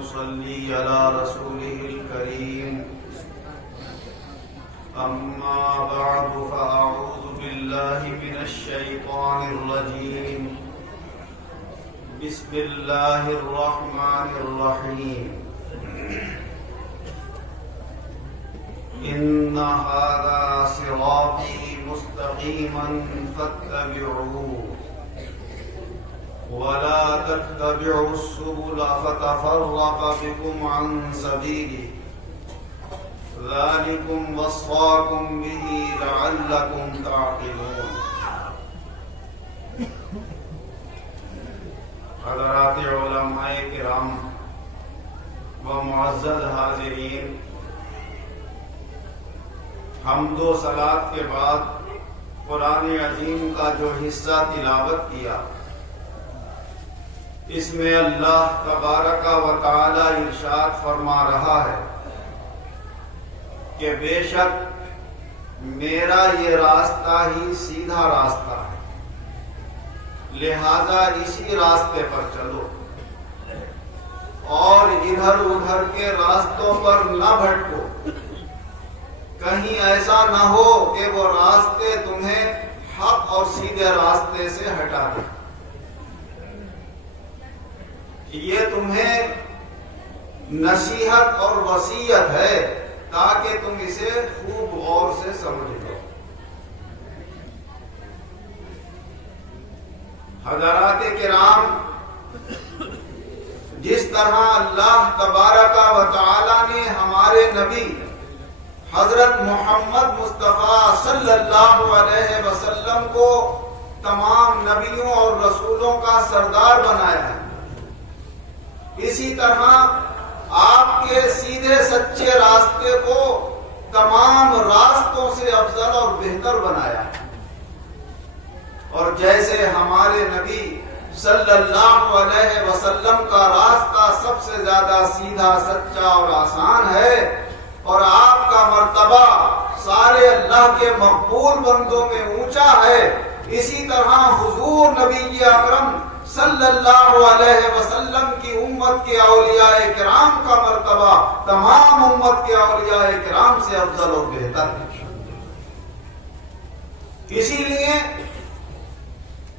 ونصلي على رسوله الكريم أما بعد فأعوذ بالله من الشيطان الرجيم بسم الله الرحمن الرحيم إن هذا صراطي مستقيما فاتبعوه ولا تتبعوا السبل فتفرق بكم عن سبيله ذلكم وصاكم به لعلكم تعقلون. حضرات علماء کرام و معزز حاضرین، حمد و صلات کے بعد قرآن عظیم کا جو حصہ تلاوت کیا، اس میں اللہ تبارک و تعالی ارشاد فرما رہا ہے کہ بے شک میرا یہ راستہ ہی سیدھا راستہ ہے، لہذا اسی راستے پر چلو اور ادھر ادھر کے راستوں پر نہ بھٹکو، کہیں ایسا نہ ہو کہ وہ راستے تمہیں حق اور سیدھے راستے سے ہٹا دیں۔ یہ تمہیں نصیحت اور وصیت ہے تاکہ تم اسے خوب غور سے سمجھ لو۔ حضرات کرام، جس طرح اللہ تبارک و تعالی نے ہمارے نبی حضرت محمد مصطفیٰ صلی اللہ علیہ وسلم کو تمام نبیوں اور رسولوں کا سردار بنایا ہے، اسی طرح آپ کے سیدھے سچے راستے کو تمام راستوں سے افضل اور بہتر بنایا ہے۔ اور جیسے ہمارے نبی صلی اللہ علیہ وسلم کا راستہ سب سے زیادہ سیدھا، سچا اور آسان ہے، اور آپ کا مرتبہ سارے اللہ کے مقبول بندوں میں اونچا ہے، اسی طرح حضور نبی اکرم صلی اللہ علیہ وسلم کی امت کے اولیاء کرام کا مرتبہ تمام امت کے اولیاء کرام سے افضل اور بہتر ہے۔ اسی لیے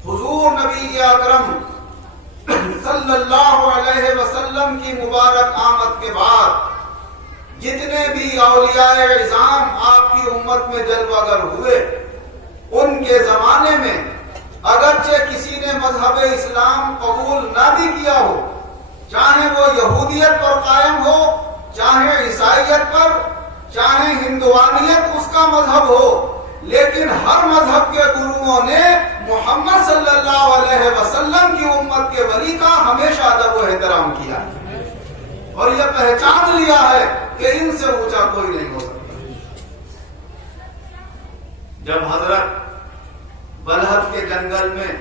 حضور نبی اکرم صلی اللہ علیہ وسلم کی مبارک آمد کے بعد جتنے بھی اولیاء اعظام آپ کی امت میں جلوہ گر ہوئے، ان کے زمانے میں اگرچہ کسی نے مذہب اسلام قبول نہ بھی کیا ہو، چاہے وہ یہودیت پر قائم ہو، چاہے عیسائیت پر، چاہے ہندوانیت اس کا مذہب ہو، لیکن ہر مذہب کے گروؤں نے محمد صلی اللہ علیہ وسلم کی امت کے ولی کا ہمیشہ ادب و احترام کیا اور یہ پہچان لیا ہے کہ ان سے اونچا کوئی نہیں ہو سکتا۔ جب حضرت بلحد کے جنگل میں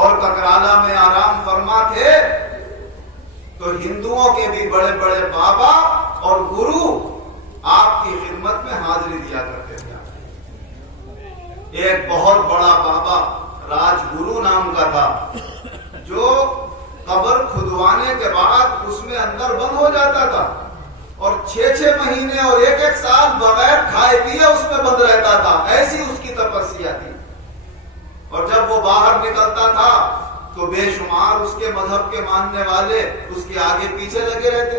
اور ککرالا میں آرام فرما تھے تو ہندوؤں کے بھی بڑے بڑے بابا اور گرو آپ کی خدمت میں حاضری دیا کرتے تھے۔ ایک بہت بڑا بابا راج گرو نام کا تھا، جو قبر کھدوانے کے بعد اس میں اندر بند ہو جاتا تھا اور 6 مہینے اور 1 سال بغیر کھائے پیے اس میں بند رہتا تھا، ایسی اس کی تپسیا تھی۔ اور جب وہ باہر نکلتا تھا تو بے شمار اس کے مذہب کے ماننے والے اس کے آگے پیچھے لگے رہتے،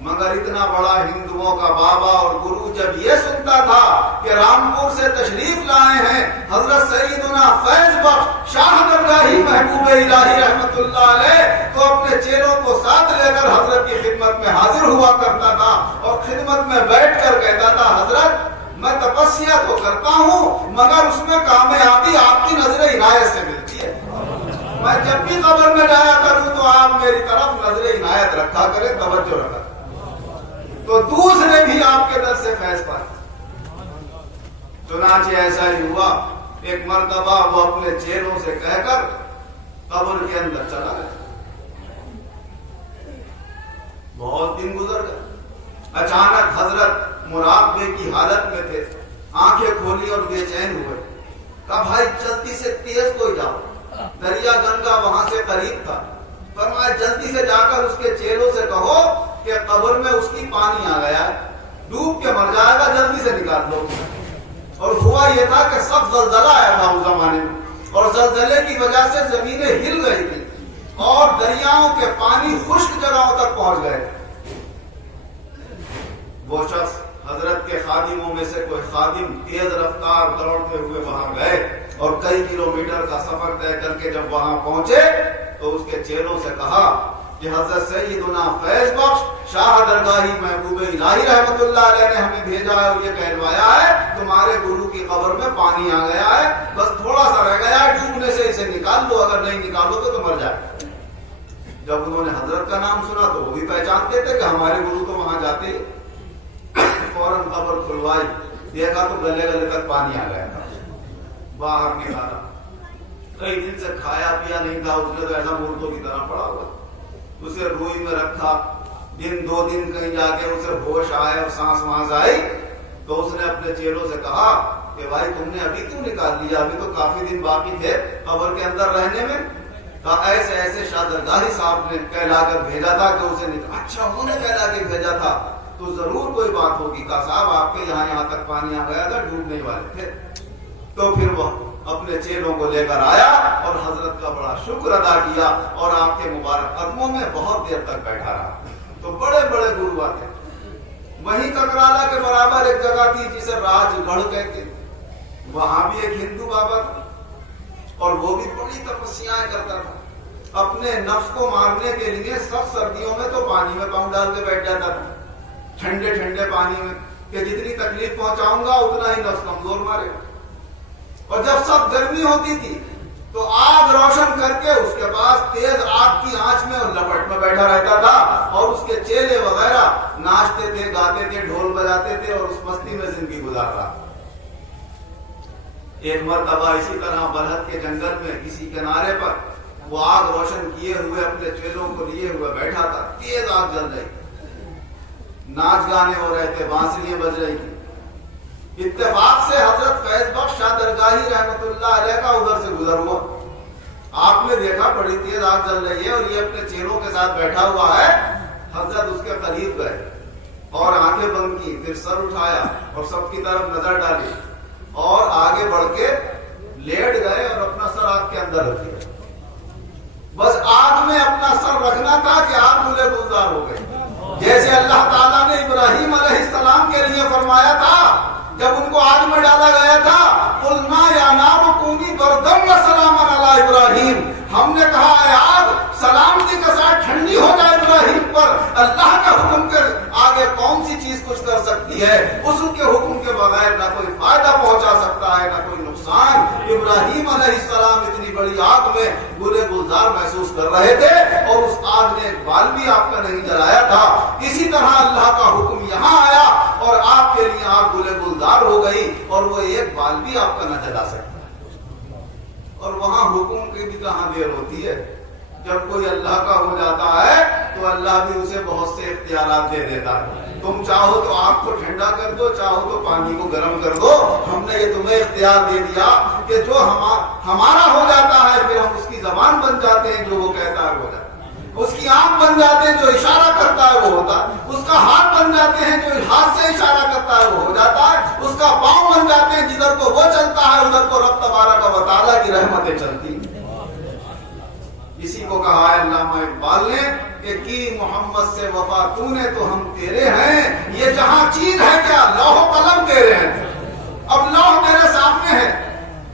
مگر اتنا بڑا ہندوؤں کا بابا اور گرو جب یہ سنتا تھا کہ رامپور سے تشریف لائے ہیں حضرت سیدنا فیض بخش شاہ درگاہی محبوب الہی رحمت اللہ علیہ، تو اپنے چیلوں کو ساتھ لے کر حضرت کی خدمت میں حاضر ہوا کرتا تھا اور خدمت میں بیٹھ کر کہتا تھا، حضرت میں تپسیا تو کرتا ہوں مگر اس میں کامیابی آپ کی نظر عنایت سے ملتی ہے، میں جب بھی قبر میں جایا کروں تو آپ میری طرف نظر عنایت رکھا کریں، توجہ رکھا۔ تو دوسرے بھی آپ کے در سے فیض پائے۔ چنانچہ ایسا ہی ہوا، ایک مرتبہ وہ اپنے چیلوں سے کہہ کر قبر کے اندر چلا گیا۔ بہت دن گزر گئے، اچانک حضرت مراقبے کی حالت میں تھے، آنکھیں کھولی اور بے چین ہوئے۔ کہا بھائی جلدی سے تیز کوئی جاؤ، دریا گنگا وہاں سے قریب تھا۔ فرمایا جلدی سے جا کر اس کے چیلوں سے پانی آ گیا ہے، ڈوب کے مر جائے گا، جلدی سے نکال لو۔ اور ہوا یہ تھا کہ سب زلزلہ آیا تھا اس زمانے میں، اور زلزلے کی وجہ سے زمینیں ہل گئی تھی اور دریاؤں کے پانی خشک جگہوں تک پہنچ گئے۔ وہ شخص حضرت کے خادموں میں سے کوئی خادم تیز رفتار دوڑتے ہوئے وہاں گئے اور کئی کلومیٹر کا سفر طے کر کے جب وہاں پہنچے تو اس کے چیلوں سے کہا کہ حضرت سیدنا فیض بخش شاہ درگاہی محبوب الہی رحمت اللہ علیہ نے ہمیں بھیجا ہے اور یہ کہلوایا ہے تمہارے گرو کی قبر میں پانی آ گیا ہے، بس تھوڑا سا رہ گیا ہے، ڈوبنے سے اسے نکال لو، اگر نہیں نکالو تو مر جائے۔ جب انہوں نے حضرت کا نام سنا تو وہ بھی پہچانتے تھے کہ ہمارے گرو تو وہاں جاتے ہی۔ فوراً قبر کھلوائی، دیکھا تو گلے گلے تک پانی آ گیا تھا، باہر نکالا۔ کئی دن سے کھایا پیا نہیں تھا، اس نے تو ایسا مردوں کی طرح پڑا ہوا، اسے روئی میں رکھا۔ دن دو دن کہیں جا کے اسے ہوش آئے اور سانس وانس آئی تو اس نے اپنے چیلوں سے کہا کہ بھائی تم نے ابھی کیوں نکال لیا، ابھی تو کافی دن باقی تھے قبر کے اندر رہنے میں۔ کہا ایسے ایسے شاہ درگاہی صاحب نے کہلا کر بھیجا تھا کہ اسے اچھا انہوں نے کہلا کے بھیجا تھا تو ضرور کوئی بات ہوگی۔ کہا صاحب آپ کے یہاں تک پانی آ گیا تھا، ڈوبنے والے تھے۔ تو پھر وہ اپنے چیلوں کو لے کر آیا اور حضرت کا بڑا شکر ادا کیا اور آپ کے مبارک قدموں میں بہت دیر تک بیٹھا رہا۔ تو بڑے بڑے گرو آتے، وہیں ککرالا کے برابر ایک جگہ تھی جسے راج گڑھ کہتے، وہاں بھی ایک ہندو بابا تھا اور وہ بھی بڑی تپسیاں کرتا تھا۔ اپنے نفس کو مارنے کے لیے سخت سردیوں میں تو پانی میں پاؤں ڈال کے بیٹھ جاتا تھا، ٹھنڈے ٹھنڈے پانی میں، کہ جتنی تکلیف پہنچاؤں گا اتنا ہی نفس کمزور مارے۔ اور جب سب گرمی ہوتی تھی تو آگ روشن کر کے اس کے پاس تیز آگ کی آنچ میں اور لپٹ میں بیٹھا رہتا تھا اور اس کے چیلے وغیرہ ناچتے تھے، گاتے تھے، ڈھول بجاتے تھے اور اس مستی میں زندگی گزار رہا۔ ایک مرتبہ اسی طرح بلحد کے جنگل میں کسی کنارے پر وہ آگ روشن کیے ہوئے اپنے چیلوں کو لیے ہوئے بیٹھا تھا، تیز آگ جل رہی تھی، ناچ گانے ہو رہے تھے، بانسریاں بج رہی تھی۔ اتفاق سے حضرت فیض بخش شاہ درگاہی رحمت اللہ علیہ کا ادھر سے گزر ہوا۔ آپ نے دیکھا بڑی تیز آگ جل رہی ہے اور یہ اپنے چیلوں کے ساتھ بیٹھا ہوا ہے۔ حضرت اس کے قریب گئے اور آنکھیں بند کی، پھر سر اٹھایا اور سب کی طرف نظر ڈالی اور آگے بڑھ کے لیٹ گئے اور اپنا سر آگ کے اندر رکھ دیا۔ بس آگ میں اپنا سر رکھنا تھا کہ آگ ملے گلزار ہو گئی، جیسے اللہ تعالیٰ نے ابراہیم علیہ السلام کے لیے فرمایا تھا جب ان کو آگ میں ڈالا گیا تھا، قلنا یا نار کونی بردم وسلاما علی ابراہیم، ہم نے کہا اے آگ سلامتی کے ساتھ ٹھنڈی ہو جائے ابراہیم پر۔ اللہ کا حکم کے آگے کون سی چیز کچھ کر سکتی ہے؟ اس کے حکم کے بغیر نہ کوئی فائدہ پہنچا سکتا ہے نہ کوئی نقصان۔ ابراہیم علیہ السلام اتنی بڑی آگ میں گلے گلزار محسوس کر رہے تھے اور اس آگ نے ایک بال بھی آپ کا نہیں جلایا تھا۔ اسی طرح اللہ کا حکم یہاں آیا اور آپ کے لیے آگ گلے گلزار ہو گئی اور وہ ایک بال بھی آپ کا نہ جلا سکتا۔ اور وہاں حکم کی بھی کہاں دیر ہوتی ہے، جب کوئی اللہ کا ہو جاتا ہے تو اللہ بھی اسے بہت سے اختیارات دے دیتا ہے۔ تم چاہو تو آگ کو ٹھنڈا کر دو، چاہو تو پانی کو گرم کر دو، ہم نے یہ تمہیں اختیار دے دیا کہ جو ہمارا ہو جاتا ہے پھر ہم اس کی زبان بن جاتے ہیں، جو وہ کہتا ہے ہو جاتا ہے، اس کی آنکھ بن جاتے ہیں، جو اشارہ کرتا ہے وہ ہوتا ہے، اس کا ہاتھ بن جاتے ہیں، جو ہاتھ سے اشارہ کرتا ہے وہ ہو جاتا ہے، اس کا پاؤں بن جاتے ہیں، جدھر کو وہ چلتا ہے ادھر کو رب تبارک و تعالیٰ کی رحمتیں چلتی ہیں۔ اسی کو کہا ہے علامہ اقبال نے کہ کی محمد سے وفا تو نے تو ہم تیرے ہیں، یہ جہاں چیز ہے کیا لوح و قلم تیرے ہیں۔ اب لوح تیرے سامنے ہے،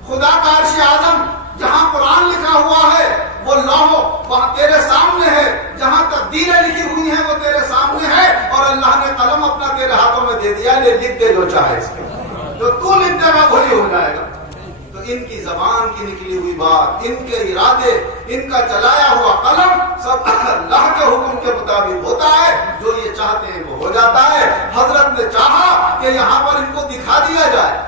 خدا کا عرش اعظم جہاں قرآن لکھا ہوا ہے وہ لوح وہاں تیرے سامنے ہے، جہاں تقدیریں لکھی ہوئی ہیں وہ تیرے سامنے ہے، اور اللہ نے قلم اپنا تیرے ہاتھوں میں دے دیا، لے لکھ دے جو چاہے اس کے، جو تو لکھ دے گا وہی ہو جائے گا۔ تو ان کی زبان کی نکلی ہوئی بات، ان کے ارادے، ان کا چلایا ہوا قلم سب اللہ کے حکم کے مطابق ہوتا ہے، جو یہ چاہتے ہیں وہ ہو جاتا ہے۔ حضرت نے چاہا کہ یہاں پر ان کو دکھا دیا جائے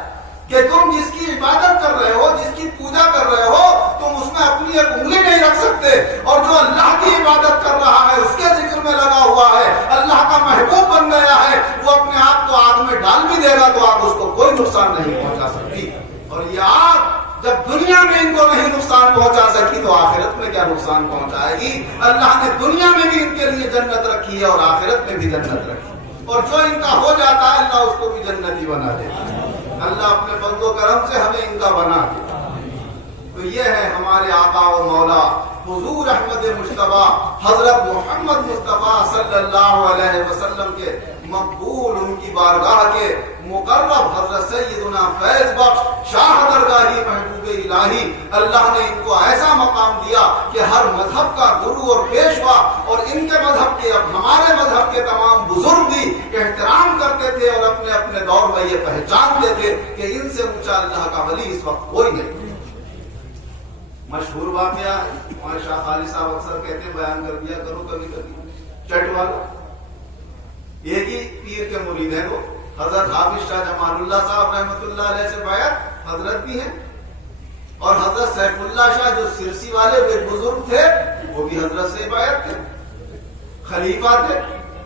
کہ تم جس کی عبادت کر رہے ہو، جس کی پوجا کر رہے ہو، تم اس میں اپنی ایک انگلی نہیں رکھ سکتے، اور جو اللہ کی عبادت کر رہا ہے، اس کے ذکر میں لگا ہوا ہے، اللہ کا محبوب بن گیا ہے، وہ اپنے آپ کو آگ میں ڈال بھی دے گا تو آگ اس کو کوئی نقصان نہیں پہنچا سکتی۔ اور یہ آگ جب دنیا میں ان کو نہیں نقصان پہنچا سکی تو آخرت میں کیا نقصان پہنچائے گی؟ اللہ نے دنیا میں بھی ان کے لیے جنت رکھی ہے اور آخرت میں بھی جنت رکھی ہے۔ اور جو ان کا ہو جاتا ہے اللہ اس کو بھی جنتی بنا دیتا ہے۔ اللہ اپنے فضل و کرم سے ہمیں ان کا بنا دے۔ تو یہ ہے ہمارے آقا و مولا حضور احمد مجتبیٰ حضرت محمد مصطفیٰ صلی اللہ علیہ وسلم کے مقبول، ان کی بارگاہ کے مقرب حضرت سیدنا فیض بخش شاہ درگاہی محبوب الہی۔ اللہ نے ان کو ایسا مقام دیا کہ ہر مذہب کا گرو اور پیشوا، اور ان کے مذہب کے، اب ہمارے مذہب کے تمام بزرگ بھی احترام کرتے تھے اور اپنے اپنے دور میں یہ پہچانتے تھے کہ ان سے اونچا اللہ کا ولی اس وقت کوئی نہیں۔ مشہور واقعہ ہمارے شاہ خالد صاحب اکثر کہتے ہیں، بیان کر دیا کرو کبھی کبھی، چٹ والا ایک ہی پیر کے مرید ہیں وہ، حضرت حافظ شاہ جمال اللہ صاحب رحمۃ اللہ علیہ سے بیعت حضرت بھی ہیں، اور حضرت سیف اللہ شاہ جو سرسی والے بزرگ تھے وہ بھی حضرت سے بیعت تھے، خلیفہ تھے،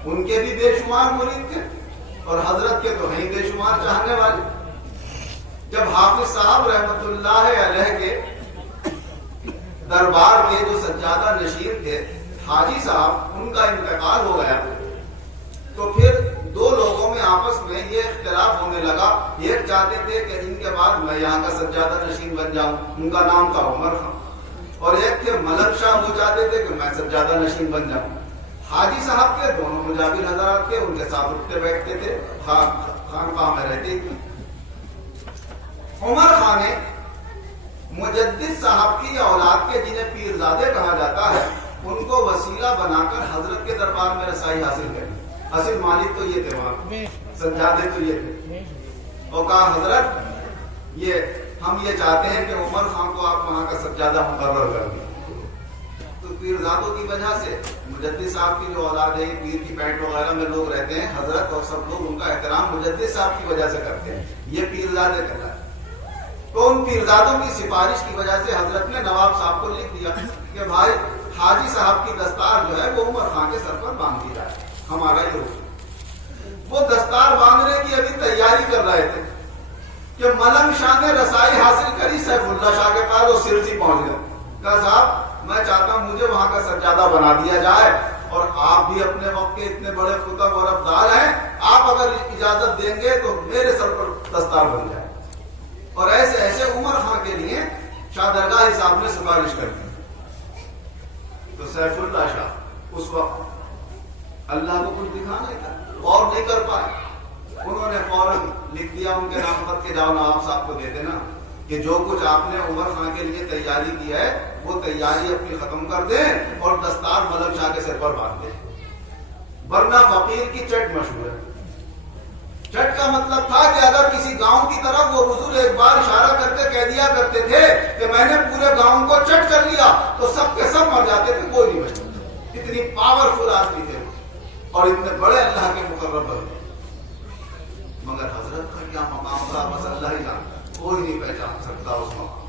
ان کے بھی بے شمار مرید تھے، اور حضرت کے تو ہیں بے شمار چاہنے والے۔ جب حافظ صاحب رحمۃ اللہ علیہ کے دربار کے جو سجادہ نشین تھے حاجی صاحب، ان کا انتقال ہو گیا، تو پھر دو لوگوں میں آپس میں یہ اختلاف ہونے لگا۔ ایک چاہتے تھے کہ ان کے بعد میں یہاں کا سجادہ نشین بن جاؤں، ان کا نام تھا عمر خان، اور ایک تھے ملک شاہ، وہ چاہتے تھے کہ میں سجادہ نشین بن جاؤں۔ حاجی صاحب کے دونوں مجابر حضرات تھے، ان کے ساتھ اٹھتے بیٹھتے تھے، خانقاہ میں رہتے تھے۔ عمر خان نے مجدد صاحب کی اولاد کے، جنہیں پیرزادے کہا جاتا ہے، ان کو وسیلہ بنا کر حضرت کے دربار میں رسائی حاصل کری۔ اصل مالک تو یہ تھے، وہاں سجادے تو یہ تھے، اور کہا حضرت ہم یہ چاہتے ہیں کہ عمر خان کو آپ وہاں کا سجادہ مقرر کر دیں۔ تو پیرزادوں کی وجہ سے مجدد صاحب کی جو اولاد ہے، پیر کی پینٹ وغیرہ میں لوگ رہتے ہیں، حضرت اور سب لوگ ان کا احترام مجدد صاحب کی وجہ سے کرتے ہیں، یہ پیرزادے کہلاتے ہیں۔ تو ان پیرزادوں کی سفارش کی وجہ سے حضرت نے نواب صاحب کو لکھ دیا کہ بھائی حاجی صاحب کی دستار جو ہے وہ عمر خان کے سر پر باندھ دی جائے، ہمارا یہ حکم۔ وہ دستار باندھنے کی ابھی تیاری کر رہے تھے کہ ملنگ شاہ نے رسائی حاصل کری، سیف اللہ شاہ کے پاس وہ سرسی پہنچ گئے، کہا صاحب میں چاہتا ہوں مجھے وہاں کا سجادہ بنا دیا جائے، اور آپ بھی اپنے وقت کے اتنے بڑے خطب اور ابدال ہیں، آپ اگر اجازت دیں گے تو میرے سر پر دستار بن جائے۔ اور ایسے ایسے عمر خان کے لیے شاہ درگاہ صاحب نے سفارش کر دی۔ تو سیف اللہ شاہ اس وقت اللہ کو کچھ دکھا نہیں تھا، غور نہیں کر پائے، انہوں نے فوراً لکھ دیا ان کے نام پر کہ جاؤ نواب صاحب کو دے دینا کہ جو کچھ آپ نے عمر خان کے لیے تیاری کی ہے وہ تیاری اپنی ختم کر دیں اور دستار ملک شاہ کے سر پر باندھ دیں، ورنہ فقیر کی چٹ مشہور ہے۔ چٹ کا مطلب تھا کہ اگر کسی گاؤں کی طرف وہ حضور ایک بار اشارہ کر کے کہہ دیا کرتے تھے کہ میں نے پورے گاؤں کو چٹ کر لیا، تو سب کے سب مر جاتے تھے، کوئی نہیں بچتا۔ اتنی پاورفل آدمی تھے اور اتنے بڑے اللہ کے مقرب بندے، مگر حضرت کا کیا مقام تھا بس اللہ ہی جانتا، کوئی نہیں پہچان سکتا اس مقام۔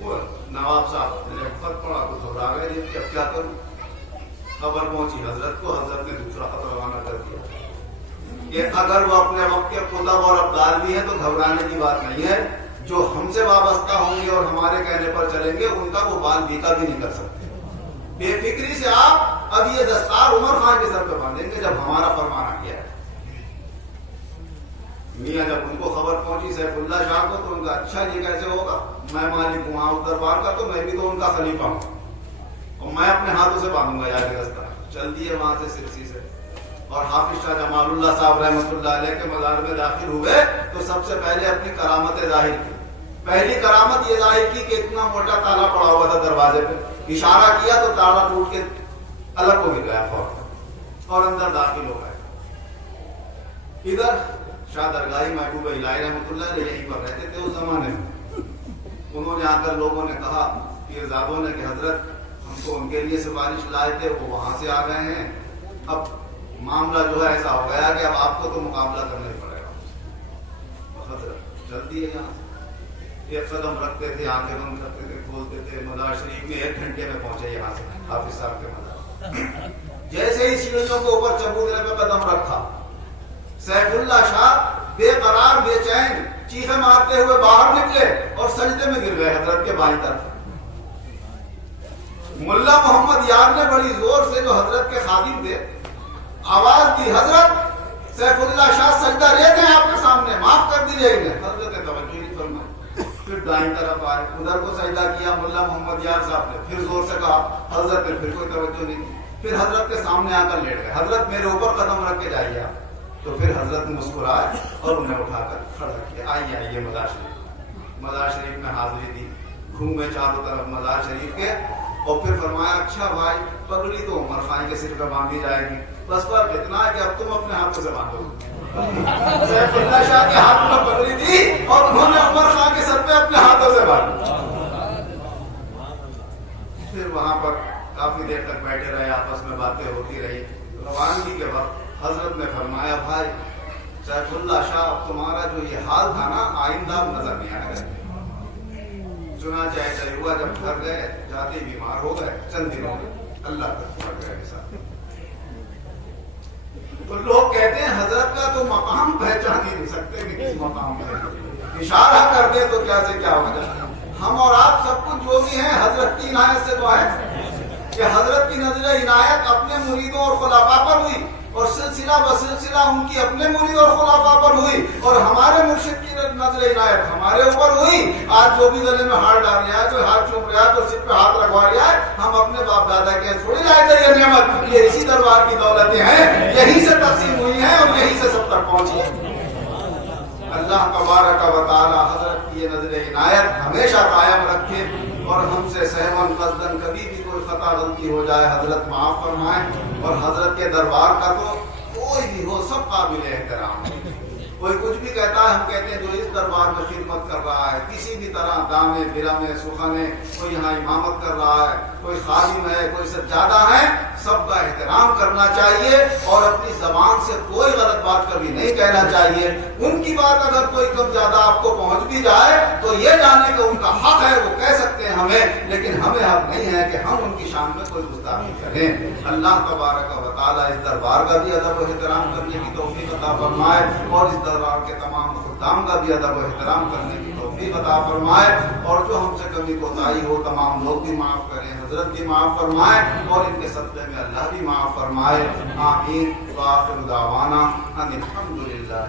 وہ نواب صاحب نے خط پڑھا تو گھبرا گئے کہ اب کیا کروں۔ خبر پہنچی حضرت کو، حضرت نے دوسرا خط روانہ کر دیا کہ اگر وہ اپنے وقت کے خطب اور ابدال بھی ہیں تو گھبرانے کی بات نہیں ہے، جو ہم سے وابستہ ہوں گے اور ہمارے کہنے پر چلیں گے ان کا وہ بال بیکا بھی نہیں کر سکتے۔ بے فکری سے آپ اب یہ دستار عمر خان کے سر پہ باندھیں گے جب ہمارا فرمان آ گیا ہے۔ میاں جب ان کو خبر پہنچی سیف اللہ شاہ کو تو ان کا اچھا یہ کیسے ہوگا، میں مالک ہوں وہاں دربار کا تو میں بھی تو ان کا خلیفہ ہوں اور میں اپنے ہاتھوں سے باندھوں گا یار دستار۔ چل دیے وہاں سے سرسی سے، اور حافظ شاہ جمال اللہ صاحب رحمۃ اللہ علیہ کے مزار میں داخل ہوئے تو سب سے پہلے اپنی کرامت ظاہر کی۔ پہلی کرامت یہ ظاہر کی کہ اتنا موٹا تالا پڑا ہوا تھا دروازے پہ، اشارہ کیا تو تالا ٹوٹ کے الگ ہو گیا فوراً اور اندر داخل ہو گئے۔ ادھر شاہ درگاہی محبوب الہی رحمۃ اللہ علیہ یہیں پر رہتے تھے اس زمانے میں، انہوں نے آ کر لوگوں نے کہا، پیرزادوں نے کہ حضرت ہم کو ان کے لیے سفارش لائے تھے، وہ وہاں سے آ گئے ہیں، اب معاملہ جو ہے ایسا ہو گیا کہ اب آپ کو تو مقابلہ کرنا ہی پڑے گا۔ حضرت جلدی ہے یہاں سے، ایک قدم رکھتے تھے، آنکھیں بند کرتے تھے، کھولتے تھے، مزار شریف میں 1 گھنٹے میں پہنچے یہاں سے حافظ صاحب کے مزار۔ جیسے ہی سیڑھیوں کے اوپر چبوترے پہ قدم رکھا، سیف اللہ شاہ بے قرار بے چین چیخیں مارتے ہوئے باہر نکلے اور سجدے میں گر گئے حضرت کے بائیں طرف۔ ملا محمد یار نے بڑی زور سے، جو حضرت کے خادم تھے، آواز دی حضرت سیف اللہ شاہ سجدہ ریز ہیں آپ کے سامنے، معاف کر دیجیے انہیں. حضرت نے توجہ نہیں فرمائی، پھر دائیں طرف آئے، ادھر کو سجدہ کیا ملا محمد یار صاحب نے، پھر زور سے کہا. حضرت نے پھر کوئی توجہ نہیں کی، پھر حضرت کے سامنے آ کر لیٹ گئے. حضرت میرے اوپر قدم رکھ کے جائیے آپ. تو پھر حضرت مسکرائے اور انہیں اٹھا کر کھڑا کیا. آئیے آئیے مزار شریف. مزار شریف میں حاضری دی، گھومے چاروں طرف مزار شریف کے، اور پھر فرمایا اچھا بھائی پگڑی تو عمر خان کے سر پہ باندھی جائے گی، بس فرق اتنا ہے کہ اب تم اپنے ہاتھوں سے باندھو. سیف اللہ شاہ کے ہاتھ میں پگڑی دی اور انہوں نے عمر خان کے سر پہ اپنے ہاتھوں سے باندھا. پھر وہاں پر کافی دیر تک بیٹھے رہے، آپس میں باتیں ہوتی رہی. روانگی کے وقت حضرت نے فرمایا بھائی سیف اللہ شاہ اب تمہارا جو یہ حال تھا نا آئندہ نظر نہیں آئے گا. چنانچہ ایسا ہوا جب گھر گئے جاتے بیمار ہو گئے، چند دنوں میں اللہ تک پہنچ گئے. تو لوگ کہتے ہیں حضرت کا تو مقام پہچان ہی نہیں سکتے کہ کس مقام پہ اشارہ کر دے تو کیا سے کیا ہو جائے. ہم اور آپ سب کچھ جو بھی ہیں حضرت کی عنایت سے تو ہے کہ حضرت کی نظر عنایت اپنے مریدوں اور خلفاء پر ہوئی، اور سلسلہ بسلسلہ ان کی اپنے مرید اور خلفاء پر ہوئی، اور ہمارے مرشد کی نظر عنایت ہمارے اوپر ہوئی. آج جو بھی گلے میں ہاتھ ڈال رہا ہے، کوئی ہاتھ چوم رہا ہے، تو سر پہ ہاتھ لگوا رہا ہے، ہم اپنے باپ دادا کے چھوڑی جائے تھے یہ نعمت. یہ اسی دربار کی دولتیں ہیں، یہیں سے تقسیم ہوئی ہیں اور یہیں سے سب تک پہنچی ہیں. اللہ تبارک و تعالی حضرت کی یہ نظر عنایت ہمیشہ قائم رکھے، اور ہم سے سہون قصدن کبھی بھی کوئی خطا غلطی ہو جائے حضرت معاف فرمائیں. اور حضرت کے دربار کا تو کوئی بھی ہو سب قابل احترام ہے. کوئی کچھ بھی کہتا ہے، ہم کہتے ہیں جو اس دربار میں خدمت کر رہا ہے کسی بھی طرح دامے برامے سخنے، کوئی یہاں امامت کر رہا ہے، کوئی خادم ہے، کوئی سجادہ ہے، سب کا احترام کرنا چاہیے اور اپنی زبان سے کوئی غلط بات کبھی نہیں کہنا چاہیے. ان کی بات اگر کوئی کم زیادہ آپ کو پہنچ بھی جائے تو یہ جاننے کہ ان کا حق ہے، وہ کہہ سکتے ہیں ہمیں، لیکن ہمیں حق نہیں ہے کہ ہم ان کی شان میں کوئی گستاخی کریں. اللہ تبارک و تعالیٰ اس دربار کا بھی ادب و احترام کرنے کی توفیق عطا فرمائے، اور اس دربار کے تمام خدام کا بھی ادب و احترام کرنے کی توفیق عطا فرمائے. اور جو ہم سے کمی کوتاہی ہو تمام لوگ بھی معاف کریں، حضرت بھی معاف فرمائے، اور ان کے صدقے میں اللہ بھی معاف فرمائے. آمین. وآخر دعوانا ان الحمد للہ.